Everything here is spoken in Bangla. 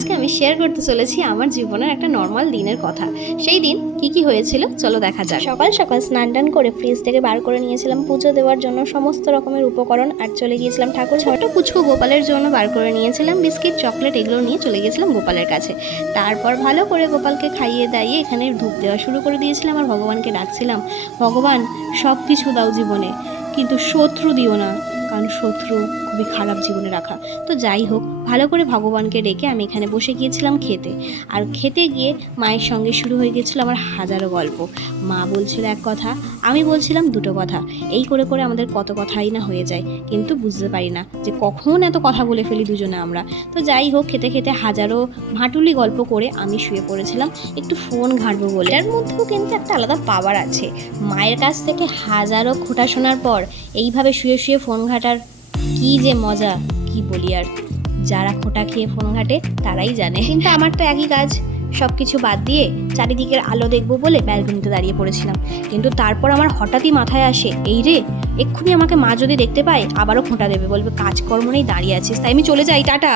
আজকে আমি শেয়ার করতে চলেছি আমার জীবনের একটা নর্মাল দিনের কথা। সেই দিন কি হয়েছিল চলো দেখা যাক। সকাল সকাল স্নান টান করে ফ্রিজ থেকে বার করে নিয়েছিলাম পুজো দেওয়ার জন্য সমস্ত রকমের উপকরণ, আর চলে গিয়েছিলাম ঠাকুর ছোট্ট কুচকু গোপালের জন্য বার করে নিয়েছিলাম বিস্কিট, চকলেট, এগুলো নিয়ে চলে গেছিলাম গোপালের কাছে। তারপর ভালো করে গোপালকে খাইয়ে দাইয়ে এখানে ধূপ দেওয়া শুরু করে দিয়েছিলাম আর ভগবানকে ডাকছিলাম, ভগবান সব কিছু দাও জীবনে, কিন্তু শত্রু দিও না, কারণ শত্রু খুবই খারাপ জীবনে রাখা। তো যাই হোক, ভালো করে ভগবানকে ডেকে আমি এখানে বসে গিয়েছিলাম খেতে। আর খেতে গিয়ে মায়ের সঙ্গে শুরু হয়ে গেছিলো আমার হাজারো গল্প। মা বলছিল এক কথা, আমি বলছিলাম দুটো কথা, এই করে করে আমাদের কত কথাই না হয়ে যায়, কিন্তু বুঝতে পারি না যে কখন এত কথা বলে ফেলি দুজনে আমরা। তো যাই হোক, খেতে খেতে হাজারো ভাটুলি গল্প করে আমি শুয়ে পড়েছিলাম একটু ফোন ঘাঁটবো বলে। এর মধ্যেও কিন্তু একটা আলাদা পাওয়ার আছে, মায়ের কাছ থেকে হাজারো খোঁটা শোনার পর এইভাবে শুয়ে শুয়ে ফোন ঘাঁটার কি যে মজা, কি বলি আর। যারা খোঁটা খেয়ে ফোন ঘাটে তারাই জানে। কিন্তু আমার তো একই কাজ, সব কিছু বাদ দিয়ে চারিদিকের আলো দেখবো বলে ব্যালকনিতে দাঁড়িয়ে পড়েছিলাম। কিন্তু তারপর আমার হঠাৎই মাথায় আসে, এই রে, এক্ষুনি আমাকে মা যদি দেখতে পায় আবারও খোঁটা দেবে, বলবে কাজকর্ম নেই দাঁড়িয়ে আছিস। তাই আমি চলে যাই, টাটা।